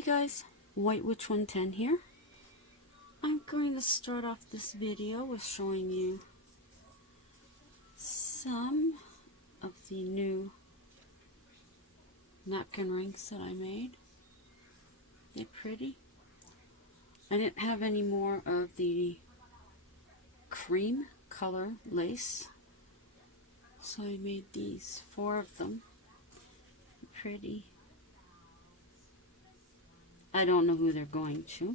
Hi guys, White Witch 110 here. I'm going to start off this video with showing you some of the new napkin rings that I made. They're pretty. I didn't have any more of the cream color lace, so I made these, 4 of them. Pretty. I don't know who they're going to,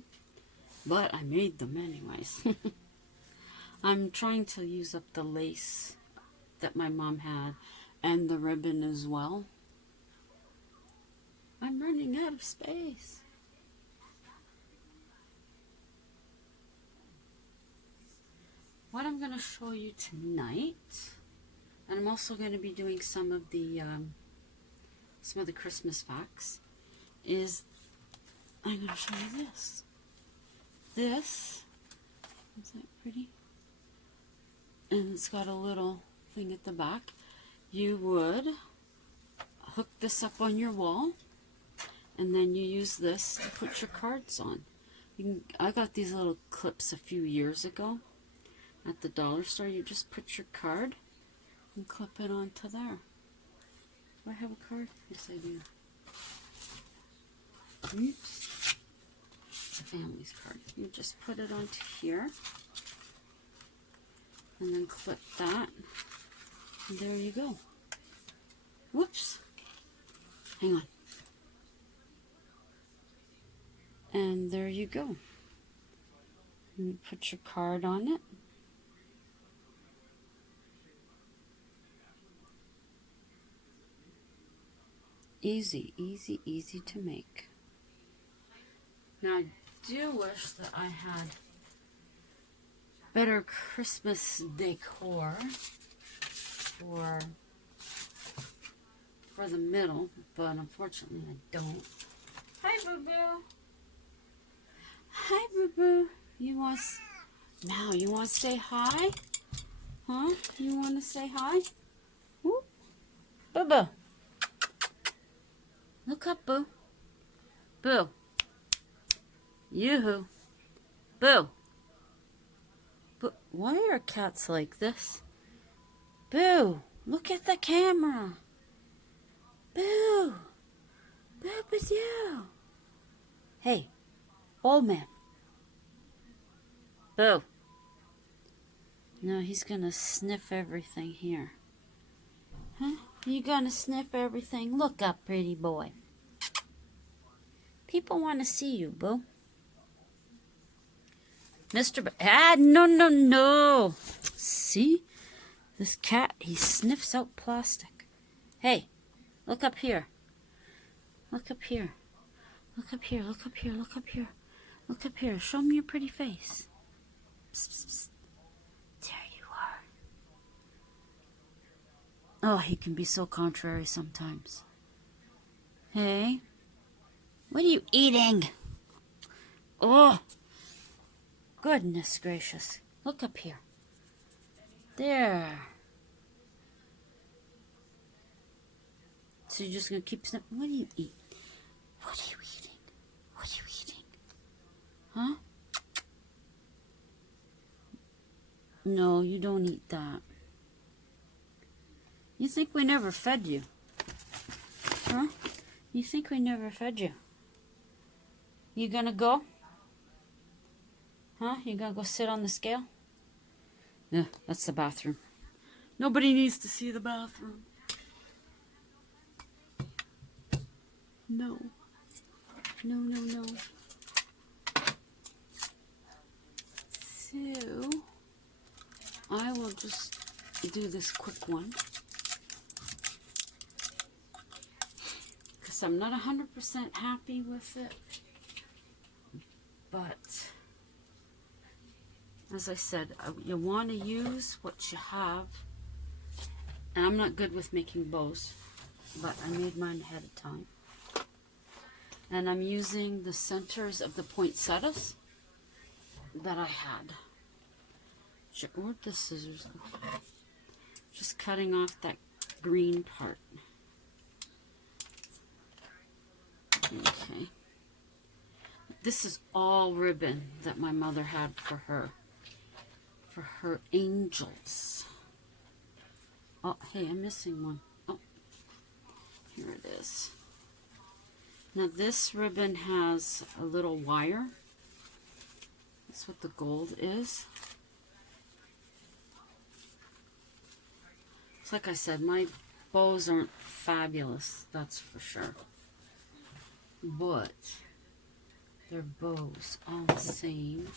but I made them anyways. I'm trying to use up the lace that my mom had and the ribbon as well. I'm running out of space. What I'm going to show you tonight, and I'm also going to be doing some of the Christmas facts, is I'm going to show you this. This, is that pretty? And it's got a little thing at the back. You would hook this up on your wall, and then you use this to put your cards on. I got these little clips a few years ago at the dollar store. You just put your card and clip it onto there. Do I have a card? Yes, I do. Oops. It's a family's card. You just put it onto here and then clip that. And there you go. Whoops. Hang on. And there you go. And you put your card on it. Easy, easy, easy to make. Now I do wish that I had better Christmas decor for the middle, but unfortunately I don't. Hi, Boo Boo. Hi, Boo Boo. You want to say hi? Huh? You want to say hi? Whoop. Boo Boo. Look up, Boo. Boo. Yoo-hoo. Boo. Boo. Why are cats like this? Boo. Look at the camera. Boo. Boo with you. Hey. Old man. Boo. No, he's gonna sniff everything here. Huh? You gonna sniff everything? Look up, pretty boy. People want to see you, Boo. No. See? This cat, he sniffs out plastic. Hey, look up here. Look up here. Look up here, look up here, look up here. Look up here. Show me your pretty face. Psst, psst, psst. There you are. Oh, he can be so contrary sometimes. Hey, what are you eating? Oh, goodness gracious. Look up here. There. So you're just going to keep sniffing? What do you eat? What are you eating? What are you eating? Huh? No, you don't eat that. You think we never fed you? Huh? You think we never fed you? You gonna go? Huh? You gonna go sit on the scale? Yeah, that's the bathroom. Nobody needs to see the bathroom. No. No. So, I will just do this quick one. Because I'm not 100% happy with it. But, as I said, you want to use what you have. And I'm not good with making bows, but I made mine ahead of time. And I'm using the centers of the poinsettias that I had. Where'd the scissors go? Just cutting off that green part. Okay. This is all ribbon that my mother had for her angels. Oh, hey, I'm missing one. Oh, here it is. Now this ribbon has a little wire. That's what the gold is. It's like I said, my bows aren't fabulous, that's for sure. But they're bows, all the same.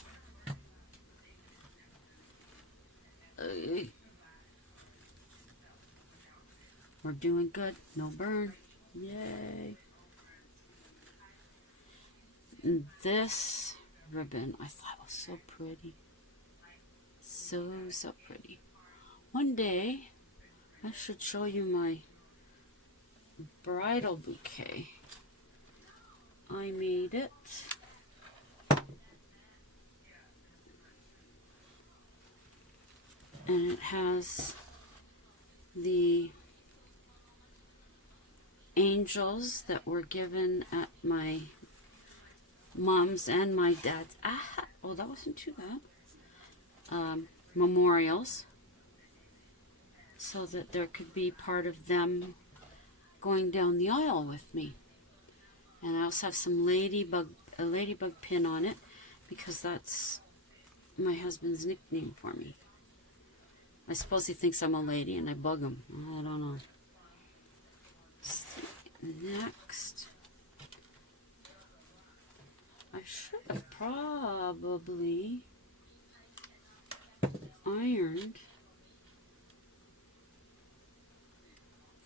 We're doing good. No burn. Yay. And this ribbon I thought was so pretty. So pretty. One day I should show you my bridal bouquet. I made it. And it has the angels that were given at my mom's and my dad's. Oh, that wasn't too bad. Memorials, so that there could be part of them going down the aisle with me. And I also have some a ladybug pin on it, because that's my husband's nickname for me. I suppose he thinks I'm a lady and I bug him. I don't know. Next, I should have probably ironed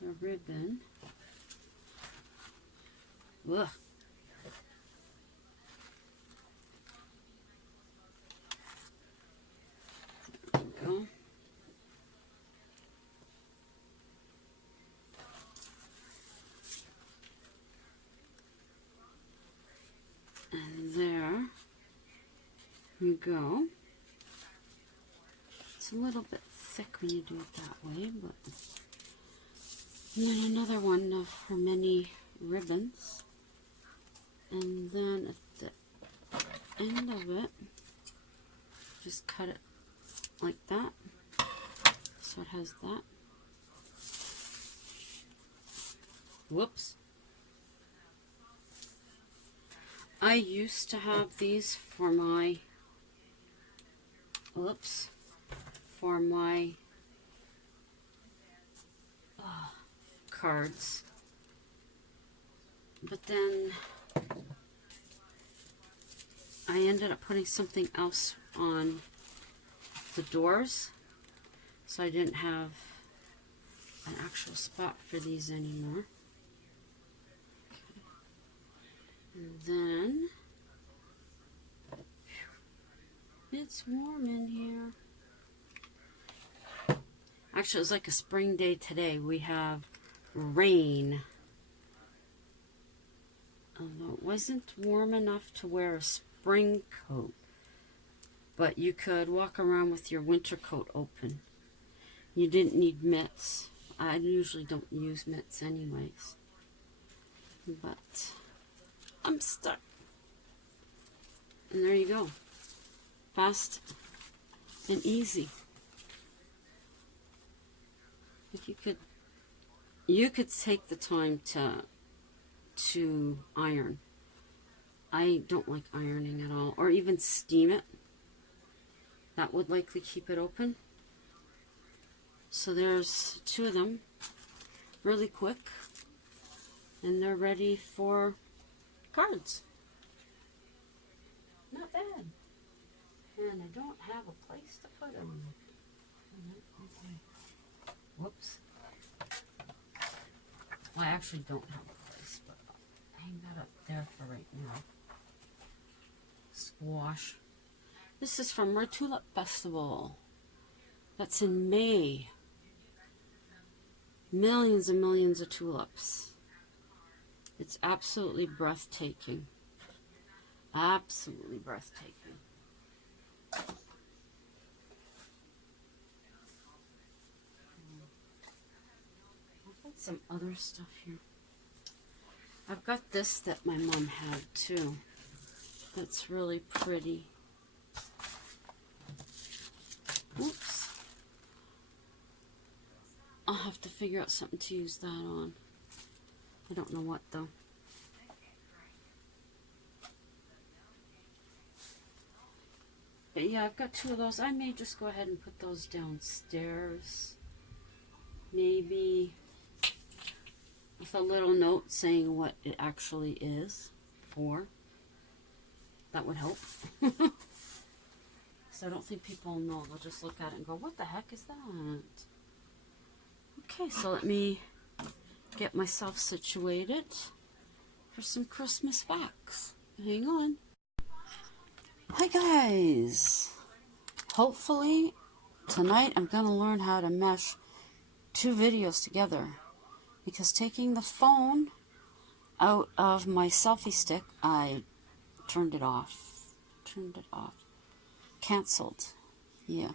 the ribbon. Ugh. There we go. And there you go. It's a little bit thick when you do it that way, but and then another one of her many ribbons. And then at the end of it, just cut it like that. So it has that. Whoops. I used to have these for my, cards. But then I ended up putting something else on the doors, so I didn't have an actual spot for these anymore. And then, it's warm in here. Actually, it's like a spring day today. We have rain. Although it wasn't warm enough to wear a spring coat, but you could walk around with your winter coat open. You didn't need mitts. I usually don't use mitts anyways. But I'm stuck. And there you go. Fast and easy. If you could take the time to iron. I don't like ironing at all, or even steam it. That would likely keep it open. So there's two of them, really quick, and they're ready for cards. Not bad. And I don't have a place to put them. Okay. Whoops. Well, I actually don't have a place, but I'll hang that up there for right now. Squash. This is from Red Tulip Festival. That's in May. Millions and millions of tulips. It's absolutely breathtaking. Absolutely breathtaking. I've got some other stuff here. I've got this that my mom had too. that's really pretty. Oops. I'll have to figure out something to use that on. I don't know what though. But yeah, I've got 2 of those. I may just go ahead and put those downstairs. Maybe with a little note saying what it actually is for. That would help. So I don't think people know. They'll just look at it and go, what the heck is that? Okay, so let me get myself situated for some Christmas facts. Hang on. Hi guys. Hopefully tonight I'm going to learn how to mesh 2 videos together, because taking the phone out of my selfie stick, I turned it off. Cancelled. Yeah.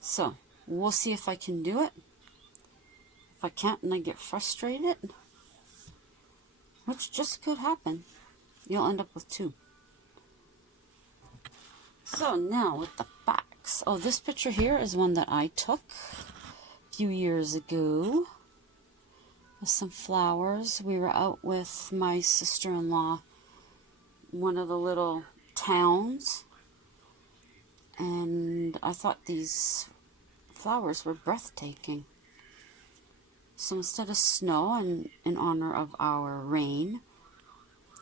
So, we'll see if I can do it. If I can't and I get frustrated, which just could happen, you'll end up with 2. So now with the facts. Oh, this picture here is one that I took a few years ago with some flowers. We were out with my sister-in-law, one of the little towns, and I thought these flowers were breathtaking. So instead of snow, and in honor of our rain,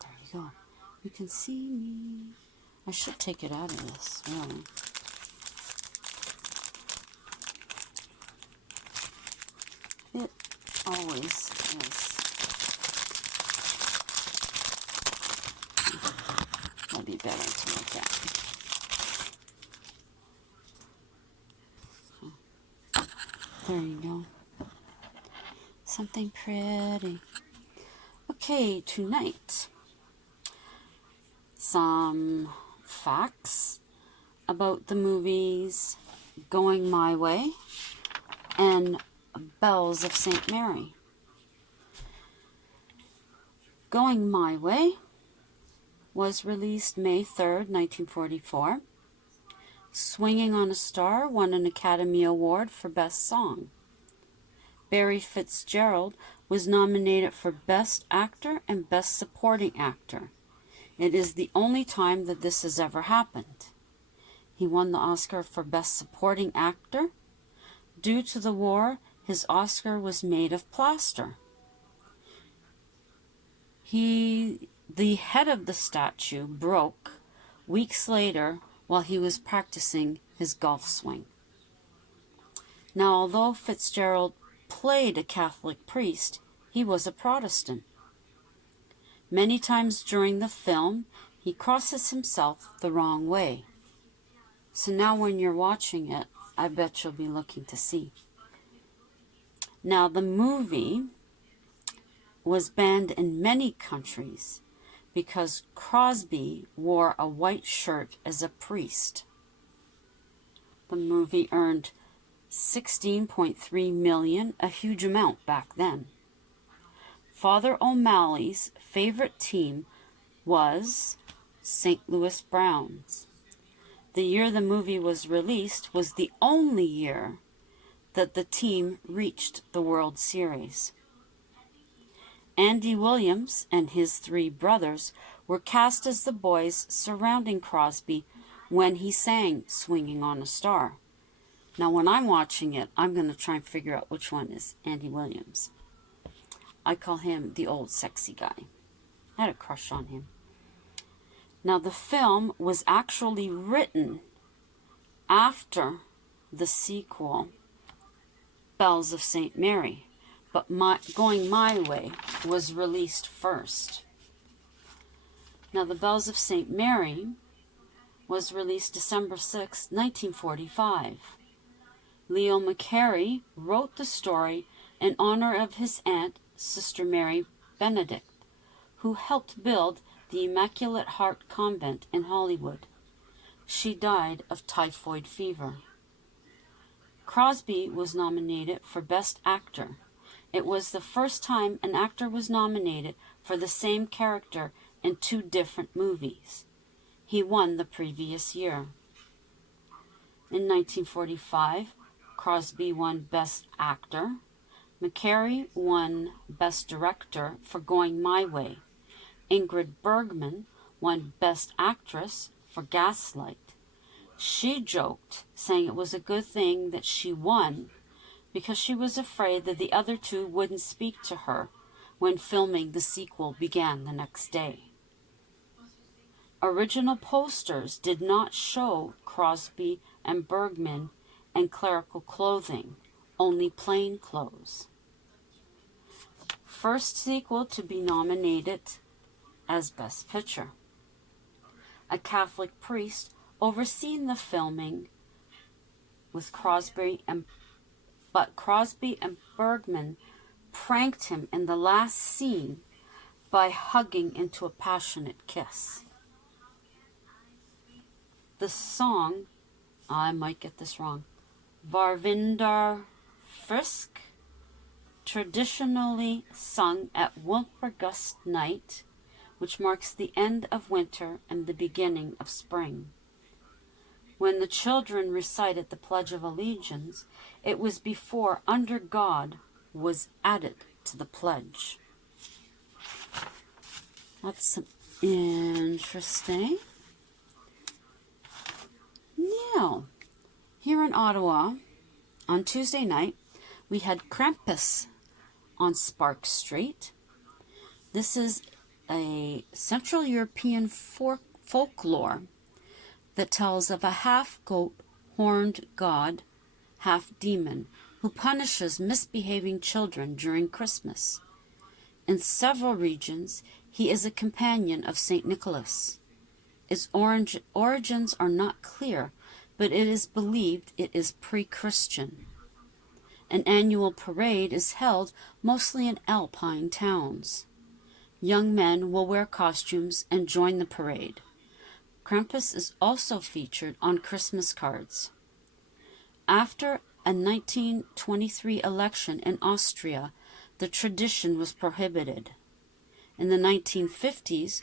there you go. You can see me. I should take it out of this, really. It always is. That'd be better to look at. There you go. Something pretty. Okay, tonight, some facts about the movies Going My Way and Bells of St. Mary. Going My Way was released May 3rd, 1944. Swinging on a Star won an Academy Award for Best Song. Barry Fitzgerald was nominated for Best Actor and Best Supporting Actor. It is the only time that this has ever happened. He won the Oscar for Best Supporting Actor. Due to the war, his Oscar was made of plaster. The head of the statue broke weeks later while he was practicing his golf swing. Now, although Fitzgerald played a Catholic priest, he was a Protestant. Many times during the film, he crosses himself the wrong way. So now when you're watching it, I bet you'll be looking to see. Now, the movie was banned in many countries because Crosby wore a white shirt as a priest. The movie earned $16.3 million, a huge amount back then. Father O'Malley's favorite team was St. Louis Browns. The year the movie was released was the only year that the team reached the World Series. Andy Williams and his 3 brothers were cast as the boys surrounding Crosby when he sang Swinging on a Star. Now, when I'm watching it, I'm going to try and figure out which one is Andy Williams. I call him the old sexy guy. I had a crush on him. Now, the film was actually written after the sequel, Bells of St. Mary, but Going My Way was released first. Now, the Bells of St. Mary was released December 6, 1945. Leo McCarey wrote the story in honor of his aunt, Sister Mary Benedict, who helped build the Immaculate Heart Convent in Hollywood. She died of typhoid fever. Crosby was nominated for Best Actor. It was the first time an actor was nominated for the same character in 2 different movies. He won the previous year. In 1945, Crosby won Best Actor. McCary won Best Director for Going My Way. Ingrid Bergman won Best Actress for Gaslight. She joked, saying it was a good thing that she won because she was afraid that the other 2 wouldn't speak to her when filming the sequel began the next day. Original posters did not show Crosby and Bergman in clerical clothing, only plain clothes. First sequel to be nominated as Best Picture. A Catholic priest overseeing the filming with Crosby and Bergman pranked him in the last scene by hugging into a passionate kiss. The song, I might get this wrong, Varvindar Frisk, traditionally sung at Wilpergust Night, which marks the end of winter and the beginning of spring. When the children recited the Pledge of Allegiance, it was before Under God was added to the pledge. That's interesting. Now, here in Ottawa, on Tuesday night, we had Krampus on Spark Street. This is a Central European folklore that tells of a half-goat, horned god, half-demon, who punishes misbehaving children during Christmas. In several regions, he is a companion of St. Nicholas. Its origins are not clear, but it is believed it is pre-Christian. An annual parade is held mostly in alpine towns. Young men will wear costumes and join the parade. Krampus is also featured on Christmas cards. After a 1923 election in Austria, the tradition was prohibited. In the 1950s,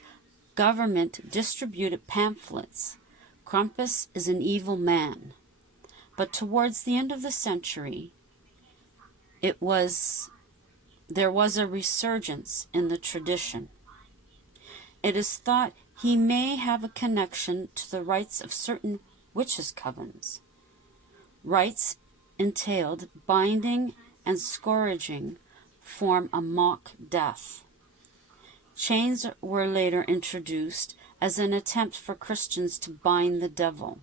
government distributed pamphlets. Krampus is an evil man. But towards the end of the century, there was a resurgence in the tradition. It is thought he may have a connection to the rites of certain witches' covens. Rites entailed binding and scourging form a mock death. Chains were later introduced as an attempt for Christians to bind the devil.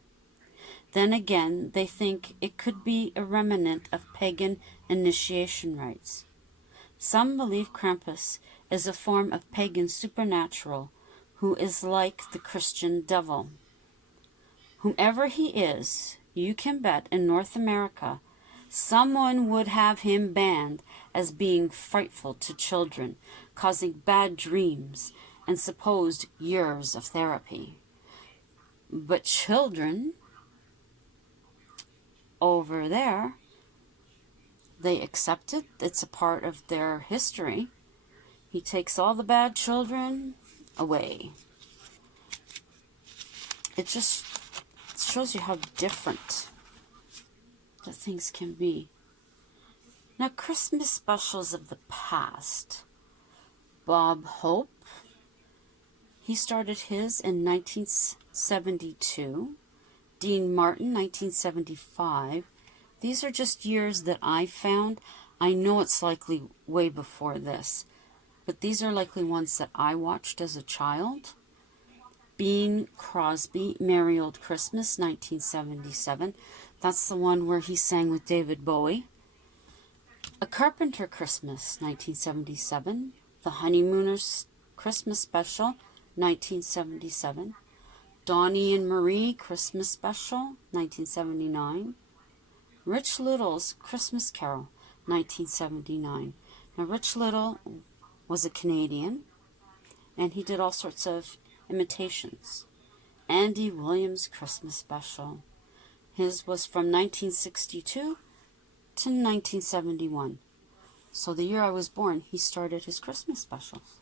Then again, they think it could be a remnant of pagan initiation rites. Some believe Krampus is a form of pagan supernatural who is like the Christian devil. Whomever he is, you can bet in North America, someone would have him banned as being frightful to children, causing bad dreams and supposed years of therapy. But children over there, they accept it. It's a part of their history. He takes all the bad children away. It just shows you how different the things can be. Now, Christmas specials of the past. Bob Hope, he started his in 1972. Dean Martin, 1975. These are just years that I found. I know it's likely way before this, but these are likely ones that I watched as a child. Bing Crosby, Merry Old Christmas, 1977. That's the one where he sang with David Bowie. A Carpenter Christmas, 1977. The Honeymooners Christmas Special, 1977. Donnie and Marie Christmas Special, 1979. Rich Little's Christmas Carol, 1979. Now, Rich Little was a Canadian, and he did all sorts of imitations. Andy Williams Christmas Special. His was from 1962 to 1971. So the year I was born, he started his Christmas specials.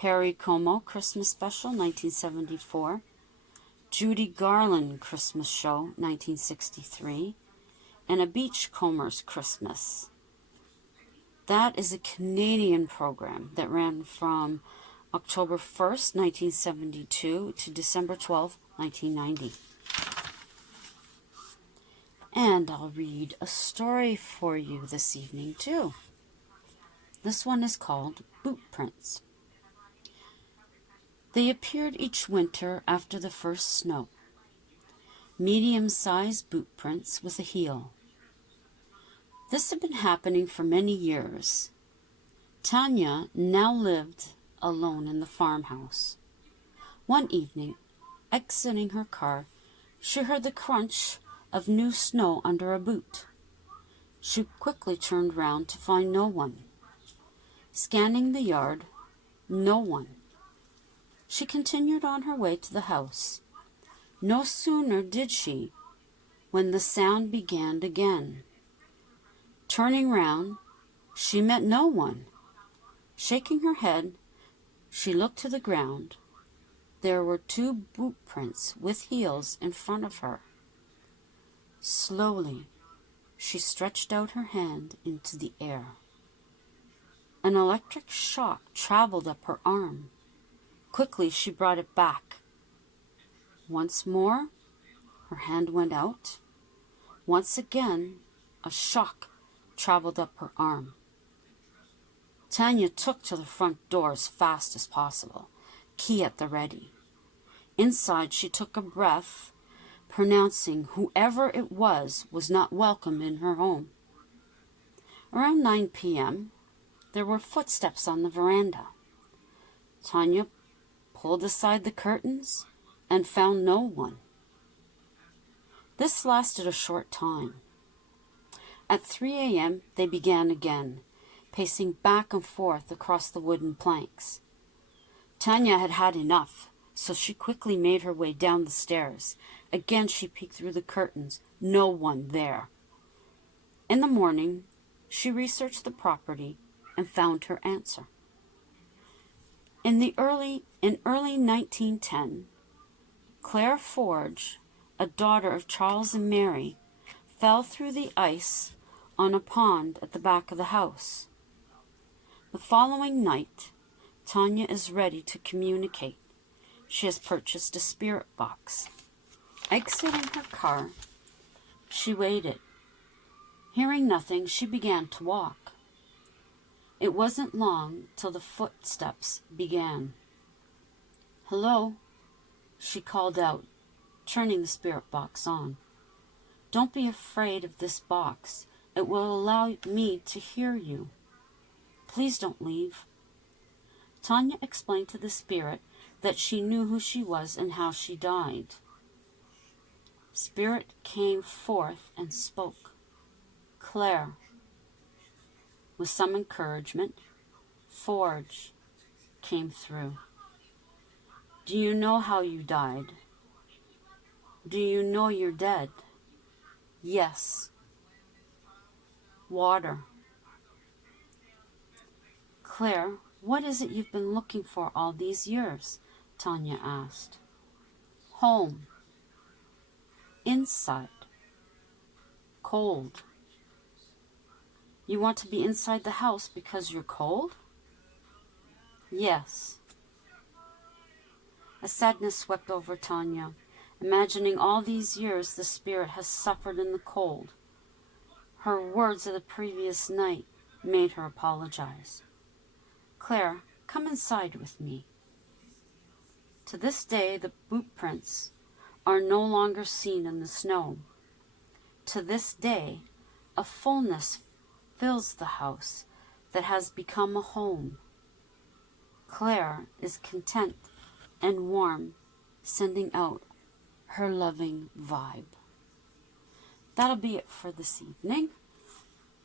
Perry Como Christmas Special, 1974. Judy Garland Christmas Show, 1963. And A Beachcomber's Christmas. That is a Canadian program that ran from October 1st, 1972 to December 12th, 1990. And I'll read a story for you this evening too. This one is called Boot Prints. They appeared each winter after the first snow. Medium-sized boot prints with a heel. This had been happening for many years. Tanya now lived alone in the farmhouse. One evening, exiting her car, she heard the crunch of new snow under a boot. She quickly turned round to find no one. Scanning the yard, no one. She continued on her way to the house. No sooner did she when the sound began again. Turning round, she met no one. Shaking her head, she looked to the ground. There were 2 boot prints with heels in front of her. Slowly, she stretched out her hand into the air. An electric shock traveled up her arm. Quickly, she brought it back. Once more, her hand went out. Once again, a shock traveled up her arm. Tanya took to the front door as fast as possible, key at the ready. Inside, she took a breath, pronouncing whoever it was not welcome in her home. Around 9 p.m., there were footsteps on the veranda. Tanya pulled aside the curtains and found no one. This lasted a short time. At 3 a.m., they began again, pacing back and forth across the wooden planks. Tanya had had enough, so she quickly made her way down the stairs. Again she peeked through the curtains. No one there. In the morning, she researched the property and found her answer. In early 1910, Claire Forge, a daughter of Charles and Mary, fell through the ice on a pond at the back of the house. The following night, Tanya is ready to communicate. She has purchased a spirit box. Exiting her car, she waited. Hearing nothing, she began to walk. It wasn't long till the footsteps began. "Hello," she called out, turning the spirit box on. "Don't be afraid of this box. It will allow me to hear you. Please don't leave." Tanya explained to the spirit that she knew who she was and how she died. Spirit came forth and spoke. "Claire." With some encouragement, Forge came through. "Do you know how you died? Do you know you're dead?" "Yes." "Water." "Claire, what is it you've been looking for all these years?" Tanya asked. "Home." "Inside." "Cold." "You want to be inside the house because you're cold?" "Yes." A sadness swept over Tanya, imagining all these years the spirit has suffered in the cold. Her words of the previous night made her apologize. "Claire, come inside with me." To this day, the boot prints are no longer seen in the snow. To this day, a fullness fills the house that has become a home. Claire is content and warm, sending out her loving vibe. That'll be it for this evening.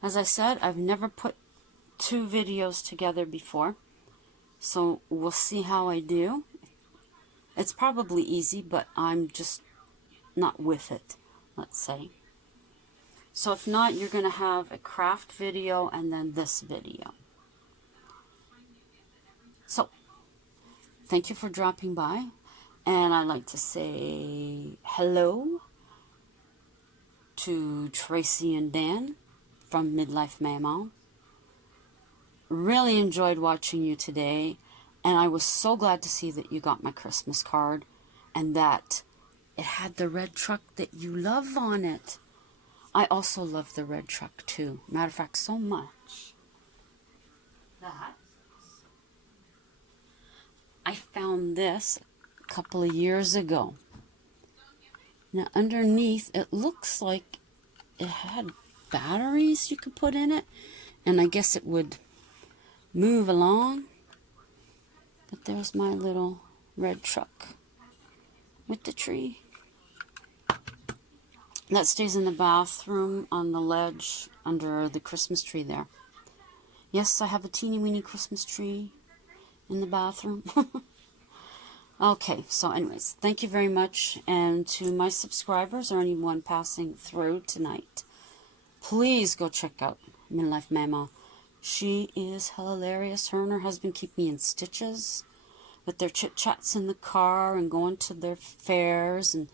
As I said, I've never put 2 videos together before, so we'll see how I do. It's probably easy, but I'm just not with it, let's say. So if not, you're going to have a craft video and then this video. So, thank you for dropping by. And I'd like to say hello to Tracy and Dan from Midlife Mama. Really enjoyed watching you today, and I was so glad to see that you got my Christmas card and that it had the red truck that you love on it. I also love the red truck too. Matter of fact, so much that I found this a couple of years ago. Now underneath it looks like it had batteries you could put in it, and I guess it would move along. But there's my little red truck with the tree. That stays in the bathroom on the ledge under the Christmas tree there. Yes, I have a teeny weeny Christmas tree in the bathroom. Okay, so anyways, thank you very much. And to my subscribers or anyone passing through tonight, please go check out Midlife Mama. She is hilarious. Her and her husband keep me in stitches with their chit-chats in the car and going to their fairs and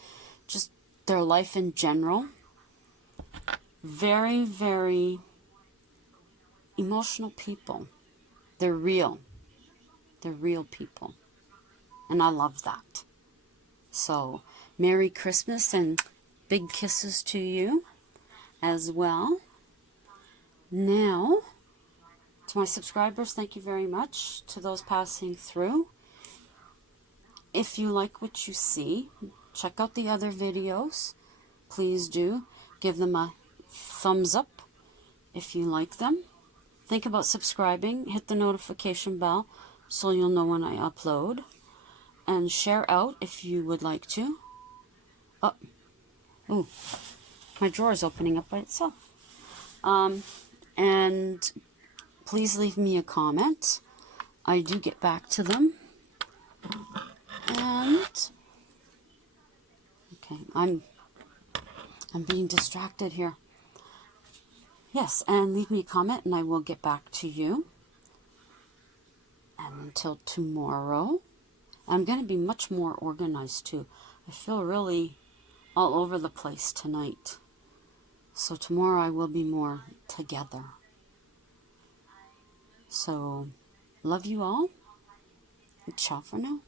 just their life in general. Very, very emotional people. They're real. They're real people. And I love that. So, Merry Christmas and big kisses to you as well. Now, to my subscribers, thank you very much. To those passing through, if you like what you see, check out the other videos. Please do give them a thumbs up if you like them. Think about subscribing. Hit the notification bell so you'll know when I upload. And share out if you would like to. Oh, ooh, my drawer is opening up by itself. And please leave me a comment. I do get back to them. And okay, I'm being distracted here. Yes, and leave me a comment and I will get back to you. And until tomorrow, I'm going to be much more organized too. I feel really all over the place tonight. So tomorrow I will be more together. So, love you all. Ciao for now.